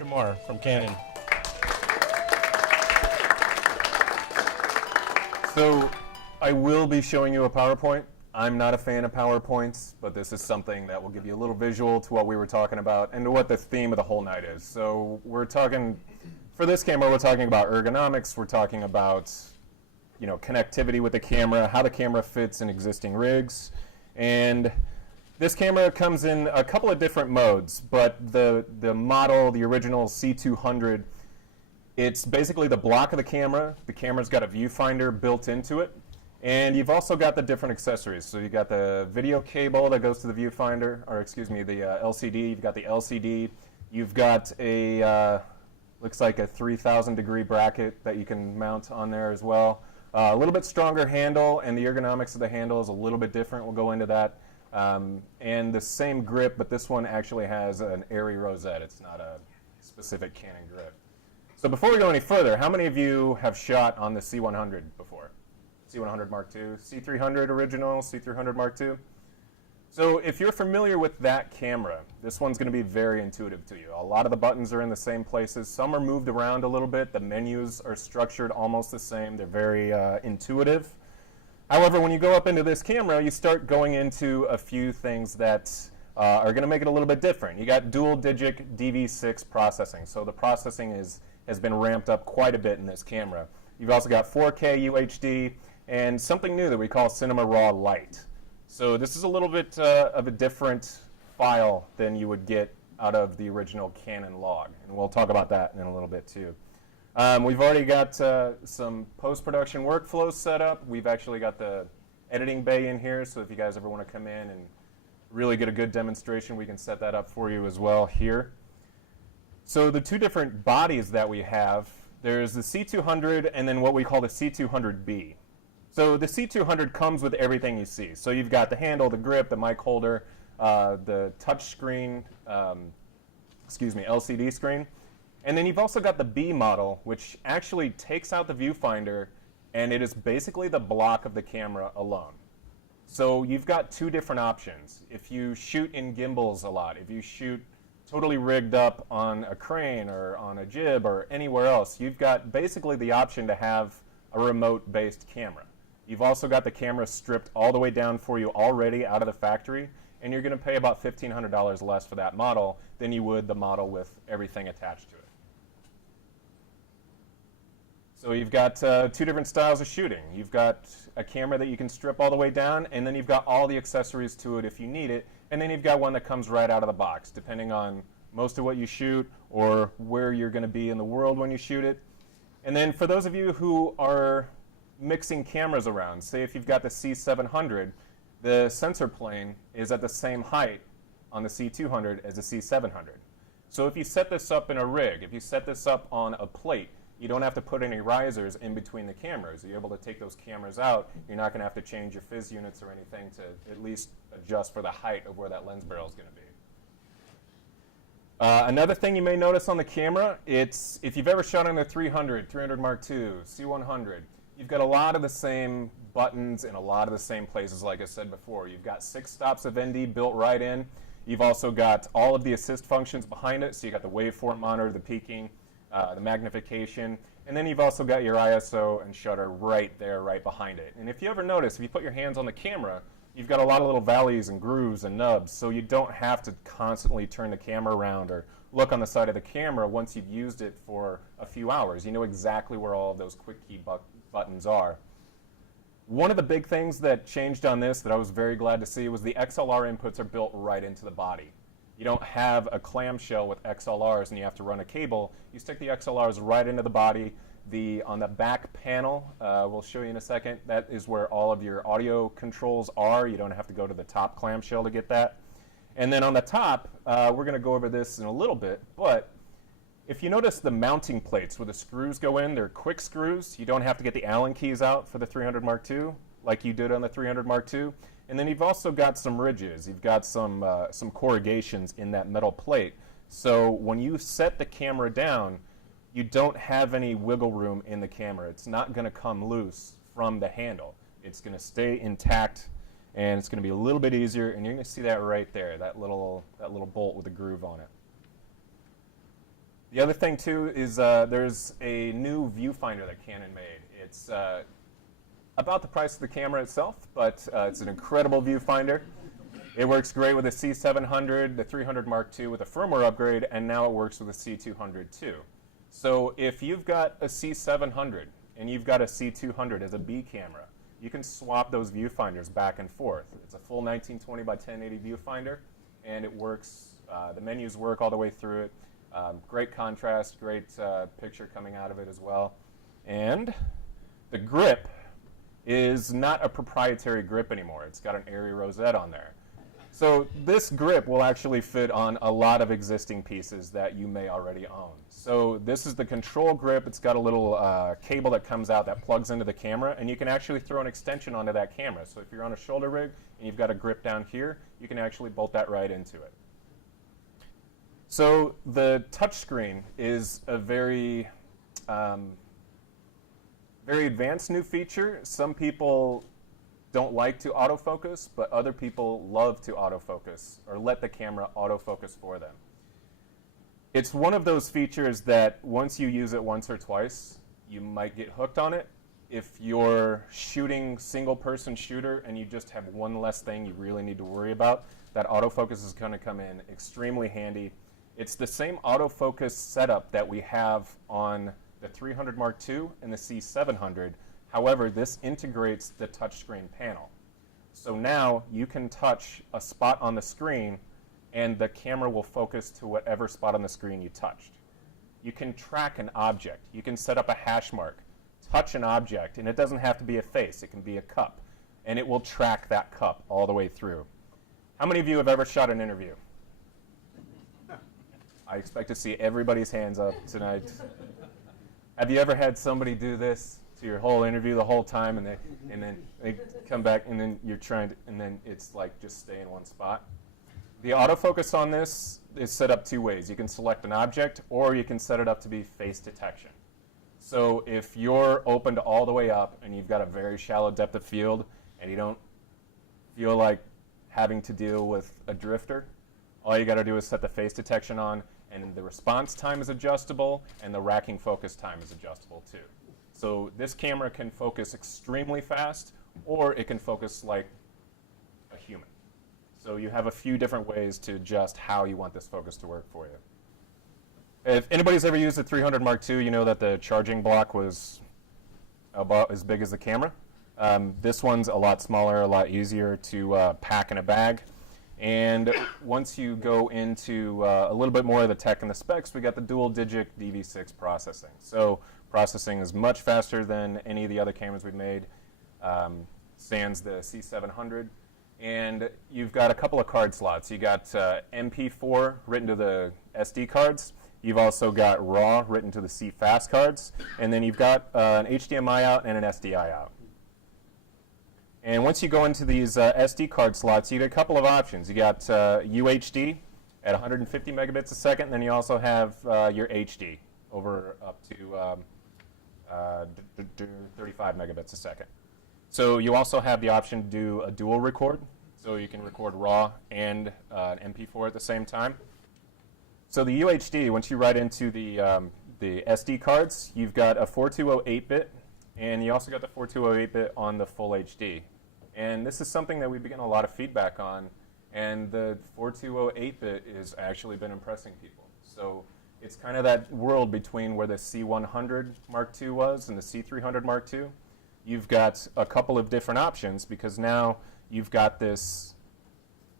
Marr from Canon. So I will be showing you a PowerPoint. I'm not a fan of PowerPoints, but this is something that will give you a little visual to what we were talking about and to what the theme of the whole night is. So we're talking, for this camera, we're talking about ergonomics. We're talking about, connectivity with the camera, how the camera fits in existing rigs. And this camera comes in a couple of different modes, but the model, the original C200, it's basically the block of the camera. The camera's got a viewfinder built into it. And you've also got the different accessories. So you've got the video cable that goes to the viewfinder, or excuse me, the LCD. You've got the LCD. You've got a, looks like a 3,000 degree bracket that you can mount on there as well. A little bit stronger handle, and the ergonomics of the handle is a little bit different. We'll go into that. And the same grip, but this one actually has an airy rosette. It's not a specific Canon grip. So before we go any further, how many of you have shot on the C100 before? C100 Mark II, C300 original, C300 Mark II. So if you're familiar with that camera, this one's going to be very intuitive to you. A lot of the buttons are in the same places. Some are moved around a little bit. The menus are structured almost the same. They're very intuitive. However, when you go up into this camera, you start going into a few things that are going to make it a little bit different. You got dual-digit DV6 processing. So the processing has been ramped up quite a bit in this camera. You've also got 4K UHD, and something new that we call Cinema Raw Lite. So this is a little bit of a different file than you would get out of the original Canon log, and we'll talk about that in a little bit too. We've already got some post-production workflows set up. We've actually got the editing bay in here, so if you guys ever want to come in and really get a good demonstration, we can set that up for you as well here. So the two different bodies that we have, there's the C200 and then what we call the C200B. So the C200 comes with everything you see. So you've got the handle, the grip, the mic holder, the touch screen, LCD screen. And then you've also got the B model, which actually takes out the viewfinder, and it is basically the block of the camera alone. So you've got two different options. If you shoot in gimbals a lot, if you shoot totally rigged up on a crane or on a jib or anywhere else, you've got basically the option to have a remote-based camera. You've also got the camera stripped all the way down for you already out of the factory, and you're going to pay about $1,500 less for that model than you would the model with everything attached to it. So you've got two different styles of shooting. You've got a camera that you can strip all the way down, and then you've got all the accessories to it if you need it, and then you've got one that comes right out of the box, depending on most of what you shoot or where you're going to be in the world when you shoot it. And then for those of you who are mixing cameras around, say if you've got the C700, the sensor plane is at the same height on the C200 as the C700. So if you set this up in a rig, if you set this up on a plate, you don't have to put any risers in between the cameras. You're able to take those cameras out. You're not going to have to change your fizz units or anything to at least adjust for the height of where that lens barrel is going to be. Another thing you may notice on the camera, it's if you've ever shot on the 300 Mark II, C100, you've got a lot of the same buttons in a lot of the same places, like I said before. You've got 6 stops of ND built right in. You've also got all of the assist functions behind it. So you've got the waveform monitor, the peaking, the magnification, and then you've also got your ISO and shutter right there, right behind it. And if you ever notice, if you put your hands on the camera, you've got a lot of little valleys and grooves and nubs, so you don't have to constantly turn the camera around or look on the side of the camera once you've used it for a few hours. You know exactly where all of those quick key buttons are. One of the big things that changed on this that I was very glad to see was the XLR inputs are built right into the body. You don't have a clamshell with XLRs and you have to run a cable. You stick the XLRs right into the body. On the back panel, we'll show you in a second, that is where all of your audio controls are. You don't have to go to the top clamshell to get that. And then on the top, we're going to go over this in a little bit, but if you notice the mounting plates where the screws go in, they're quick screws. You don't have to get the Allen keys out for the 300 Mark II like you did on the 300 Mark II. And then you've also got some ridges. You've got some corrugations in that metal plate. So when you set the camera down, you don't have any wiggle room in the camera. It's not going to come loose from the handle. It's going to stay intact, and it's going to be a little bit easier. And you're going to see that right there, that little bolt with a groove on it. The other thing too is there's a new viewfinder that Canon made. It's about the price of the camera itself, but it's an incredible viewfinder. It works great with the C700, the 300 Mark II with a firmware upgrade, and now it works with the C200 too. So if you've got a C700 and you've got a C200 as a B camera, you can swap those viewfinders back and forth. It's a full 1920 by 1080 viewfinder, and it works. The menus work all the way through it. Great contrast, great picture coming out of it as well. And the grip is not a proprietary grip anymore. It's got an airy rosette on there. So this grip will actually fit on a lot of existing pieces that you may already own. So this is the control grip. It's got a little cable that comes out that plugs into the camera, and you can actually throw an extension onto that camera. So if you're on a shoulder rig and you've got a grip down here, you can actually bolt that right into it. So the touchscreen is a very advanced new feature. Some people don't like to autofocus, but other people love to autofocus or let the camera autofocus for them. It's one of those features that once you use it once or twice, you might get hooked on it. If you're shooting single-person shooter and you just have one less thing you really need to worry about, that autofocus is going to come in extremely handy. It's the same autofocus setup that we have on the 300 Mark II and the C700. However, this integrates the touchscreen panel. So now you can touch a spot on the screen and the camera will focus to whatever spot on the screen you touched. You can track an object. You can set up a hash mark, touch an object, and it doesn't have to be a face. It can be a cup, and it will track that cup all the way through. How many of you have ever shot an interview? I expect to see everybody's hands up tonight. Have you ever had somebody do this to your whole interview the whole time, and then they come back, and then you're trying to, and then it's like just stay in one spot? The autofocus on this is set up two ways. You can select an object, or you can set it up to be face detection. So if you're opened all the way up and you've got a very shallow depth of field and you don't feel like having to deal with a drifter, all you got to do is set the face detection on, and the response time is adjustable, and the racking focus time is adjustable too. So this camera can focus extremely fast, or it can focus like a human. So you have a few different ways to adjust how you want this focus to work for you. If anybody's ever used the 300 Mark II, you know that the charging block was about as big as the camera. This one's a lot smaller, a lot easier to pack in a bag. And once you go into a little bit more of the tech and the specs, we got the dual-digit DV6 processing. So processing is much faster than any of the other cameras we've made, sans the C700. And you've got a couple of card slots. You got MP4 written to the SD cards. You've also got RAW written to the C-Fast cards. And then you've got an HDMI out and an SDI out. And once you go into these SD card slots, you get a couple of options. You got UHD at 150 megabits a second, and then you also have your HD over up to 35 megabits a second. So you also have the option to do a dual record, so you can record RAW and an MP4 at the same time. So the UHD, once you write into the SD cards, you've got a 420 8-bit, and you also got the 420 8-bit on the full HD. And this is something that we've been getting a lot of feedback on, and the 420 8-bit has actually been impressing people. So it's kind of that world between where the C100 Mark II was and the C300 Mark II. You've got a couple of different options because now you've got this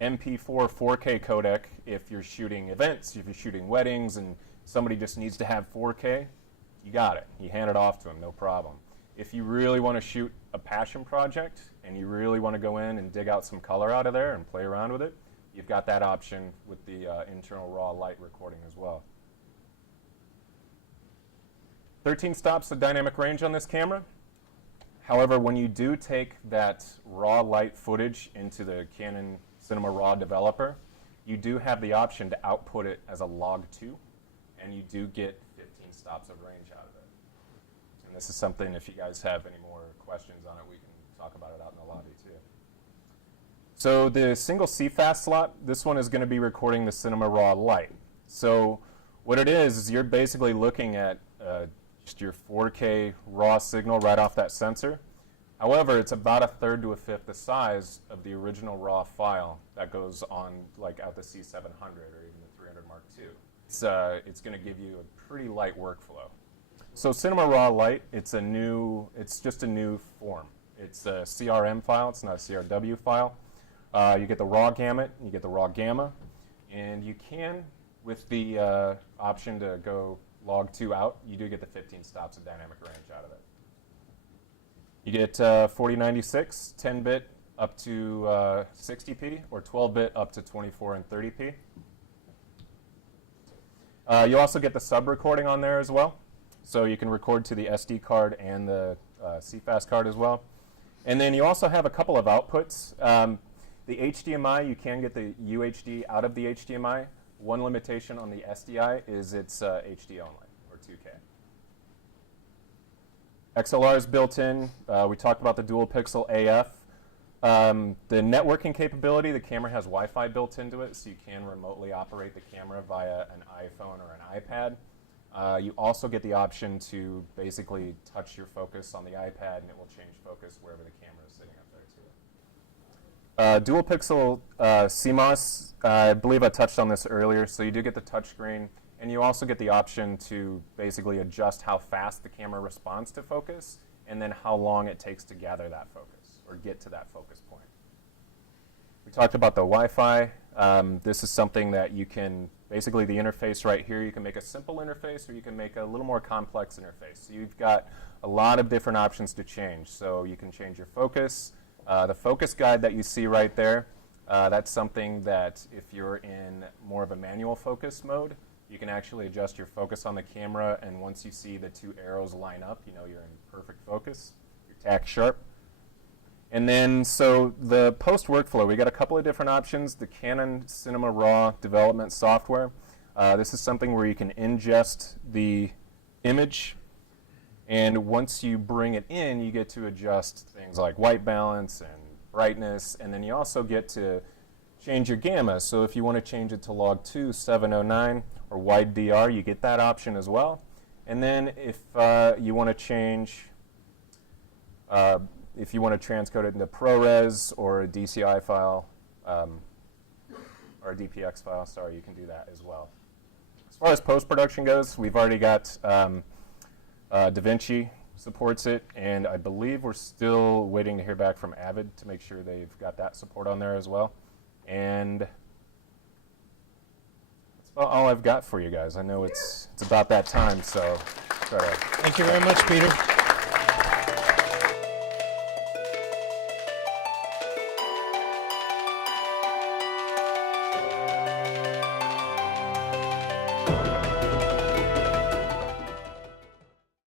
MP4 4K codec if you're shooting events, if you're shooting weddings, and somebody just needs to have 4K, you got it. You hand it off to them, no problem. If you really want to shoot a passion project and you really want to go in and dig out some color out of there and play around with it, you've got that option with the internal raw light recording as well. 13 stops of dynamic range on this camera. However, when you do take that raw light footage into the Canon Cinema Raw developer, you do have the option to output it as a log2, and you do get 15 stops of range out of it. And this is something, if you guys have any more questions on it, we can talk about it out in the lobby too. So the single CFast slot, this one is going to be recording the Cinema Raw light. So What it is you're basically looking at just your 4K raw signal right off that sensor. However, it's about a third to a fifth the size of the original raw file that goes on like out the C700 or even the 300 Mark II. It's going to give you a pretty light workflow. So Cinema Raw Lite, it's just a new form. It's a CRM file, it's not a CRW file. You get the raw gamut, you get the raw gamma, and you can, with the option to go log 2 out, you do get the 15 stops of dynamic range out of it. You get 4096, 10-bit up to 60p, or 12-bit up to 24 and 30p. You also get the sub-recording on there as well. So you can record to the SD card and the CFast card as well. And then you also have a couple of outputs. The HDMI, you can get the UHD out of the HDMI. One limitation on the SDI is it's HD only, or 2K. XLR is built in. We talked about the dual pixel AF. The networking capability, the camera has Wi-Fi built into it, so you can remotely operate the camera via an iPhone or an iPad. You also get the option to basically touch your focus on the iPad, and it will change focus wherever the camera is sitting up there too. Dual pixel CMOS, I believe I touched on this earlier, so you do get the touchscreen, and you also get the option to basically adjust how fast the camera responds to focus, and then how long it takes to gather that focus, or get to that focus point. We talked about the Wi-Fi. This is something that you can, basically the interface right here, you can make a simple interface, or you can make a little more complex interface. So you've got a lot of different options to change. So you can change your focus. The focus guide that you see right there, that's something that if you're in more of a manual focus mode, you can actually adjust your focus on the camera, and once you see the two arrows line up, you know you're in perfect focus. Your tack sharp. And then, so the post workflow, we got a couple of different options. The Canon Cinema Raw development software. This is something where you can ingest the image, and once you bring it in, you get to adjust things like white balance and brightness, and then you also get to change your gamma. So if you want to change it to log 2, 709, or wide DR, you get that option as well. And then if you want to change, if you want to transcode it into ProRes or a DCI file, or a DPX file, sorry, you can do that as well. As far as post-production goes, we've already got DaVinci supports it, and I believe we're still waiting to hear back from Avid to make sure they've got that support on there as well. And that's about all I've got for you guys. I know it's about that time, so try to. Thank you very much, Peter.